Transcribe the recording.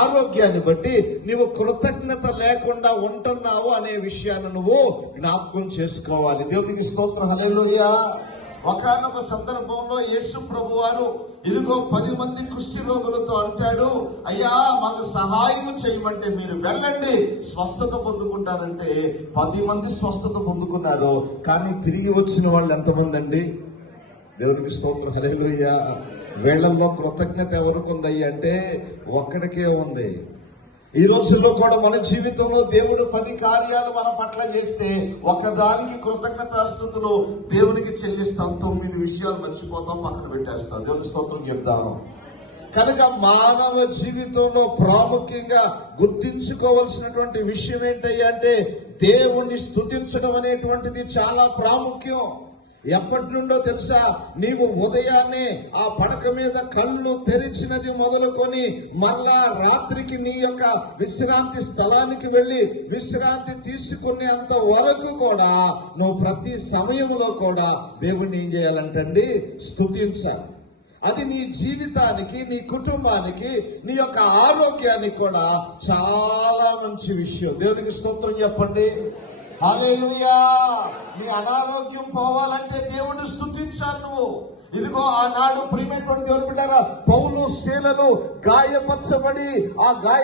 ఆరోగ్యాన్ని బట్టి నీవు కృతజ్ఞత లేకుండా ఉంటున్నావు అనే విషయాన్ని నువ్వు జ్ఞాపకం చేసుకోవాలి. దేవునికి స్తోత్రం, హల్లెలూయా. ఒకానొక సందర్భంలో యేసు ప్రభు వారు ఇదిగో 10 మంది కుష్టి రోగులతో అంటాడు, అయ్యా మాకు సహాయం చేయమంటే మీరు వెళ్ళండి స్వస్థత పొందుకుంటారంటే 10 మంది స్వస్థత పొందుకున్నారు. కానీ తిరిగి వచ్చిన వాళ్ళు ఎంతమంది అండి? దేవునికి స్తోత్రం, హల్లెలూయా. వేళల్లో కృతజ్ఞత ఎవరికి ఉందయ్యా అంటే ఒక్కడికే ఉంది. ఈ రోజుల్లో కూడా మన జీవితంలో దేవుడు 10 కార్యాలు మన పట్ల చేస్తే ఒకదానికి కృతజ్ఞతాస్తుతులు దేవునికి చెల్లిస్తాం, 9 విషయాలు మర్చిపోతాం, పక్కన పెట్టేస్తాం. దేవుని స్తోత్రం చెప్తాను. కనుక మానవ జీవితంలో ప్రాముఖ్యంగా గుర్తించుకోవాల్సినటువంటి విషయం ఏంటయ్యా అంటే దేవుణ్ణి స్తుతించడం అనేటువంటిది చాలా ప్రాముఖ్యం. ఎప్పటి నుండో తెలుసా? నీవు ఉదయాన్నే ఆ పడక మీద కళ్ళు తెరిచినది మొదలుకొని మళ్ళా రాత్రికి నీ యొక్క విశ్రాంతి స్థలానికి వెళ్లి విశ్రాంతి తీసుకునేంత వరకు కూడా నువ్వు ప్రతి సమయంలో కూడా దేవుణ్ణి ఏం చేయాలంటండి? స్తుతించాలి. అది నీ జీవితానికి, నీ కుటుంబానికి, నీ యొక్క ఆరోగ్యానికి కూడా చాలా మంచి విషయం. దేవునికి స్తోత్రం చెప్పండి, హల్లెలూయా. నీ అనారోగ్యం పోవాలంటే దేవుణ్ణి స్తుతించాలి నువ్వు. ఇదిగో ఆనాడు ప్రియమైనటువంటి దేవుని బిడ్డలారా, పౌలు శీలలు గాయపరచబడి ఆ గాయ